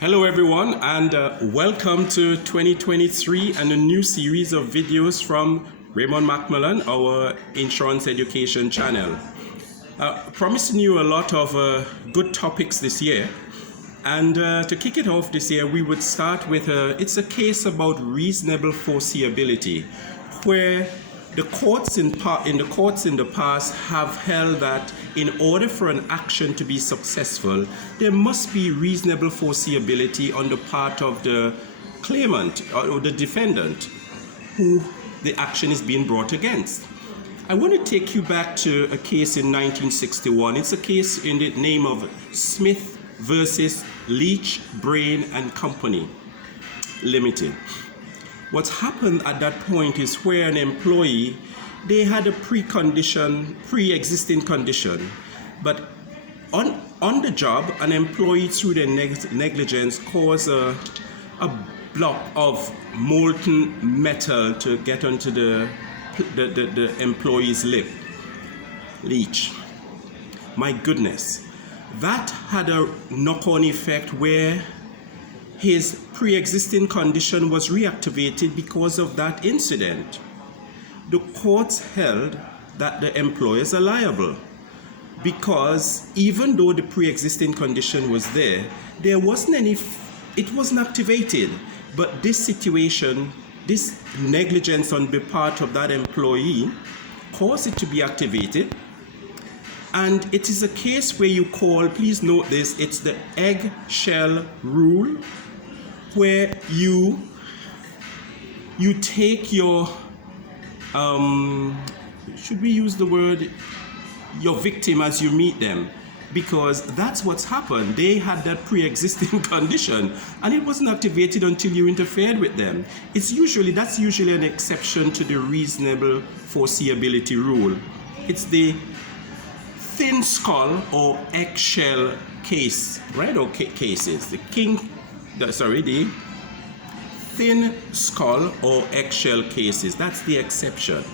Hello everyone, and welcome to 2023 and a new series of videos from Raymond Macmillan, our insurance education channel. Promising you a lot of good topics this year, and to kick it off this year we would start with it's a case about reasonable foreseeability, where the courts in the past have held that in order for an action to be successful, there must be reasonable foreseeability on the part of the claimant or the defendant who the action is being brought against. I want to take you back to a case in 1961. It's a case in the name of Smith versus Leach, Brain and Company Limited. What's happened at that point is where an employee, they had a pre-existing condition, but on the job, an employee through their negligence caused a block of molten metal to get onto the employee's lip. Leach. My goodness, that had a knock-on effect where his pre-existing condition was reactivated because of that incident. The courts held that the employers are liable because even though the pre-existing condition was there wasn't any, it wasn't activated. But this situation, this negligence on the part of that employee caused it to be activated. And it is a case where you call, please note this, it's the eggshell rule, where you take your, should we use the word, your victim as you meet them, because that's what's happened. They had that pre-existing condition and it wasn't activated until you interfered with them. That's usually an exception to the reasonable foreseeability rule. It's the thin skull or eggshell case, right? Or cases. The thin skull or eggshell cases. That's the exception.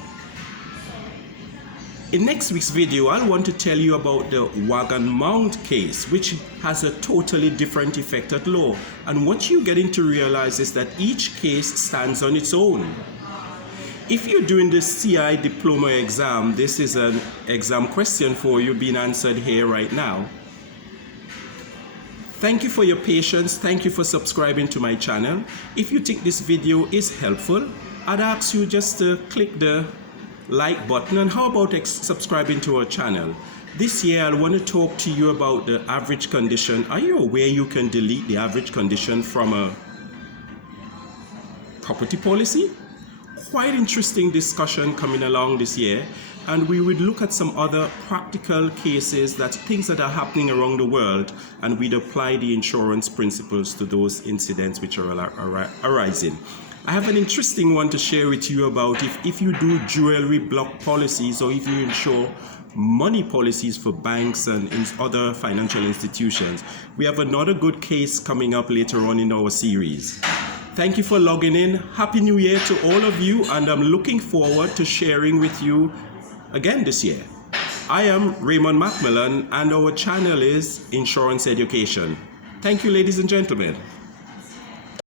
In next week's video, I want to tell you about the wagon mount case, which has a totally different effect at law. And what you're getting to realize is that each case stands on its own. If you're doing the CI diploma exam, this is an exam question for you being answered here right now. Thank you for your patience. Thank you for subscribing to my channel. If you think this video is helpful, I'd ask you just to click the like button, and how about subscribing to our channel. This year I want to talk to you about the average condition. Are you aware you can delete the average condition from a property policy? Quite interesting discussion coming along this year, and we would look at some other practical cases, that's things that are happening around the world, and we'd apply the insurance principles to those incidents which are arising. I have an interesting one to share with you about if you do jewelry block policies, or if you insure money policies for banks and other financial institutions. We have another good case coming up later on in our series. Thank you for logging in. Happy New Year to all of you, and I'm looking forward to sharing with you again this year. I am Raymond Macmillan, and our channel is Insurance Education. Thank you, ladies and gentlemen.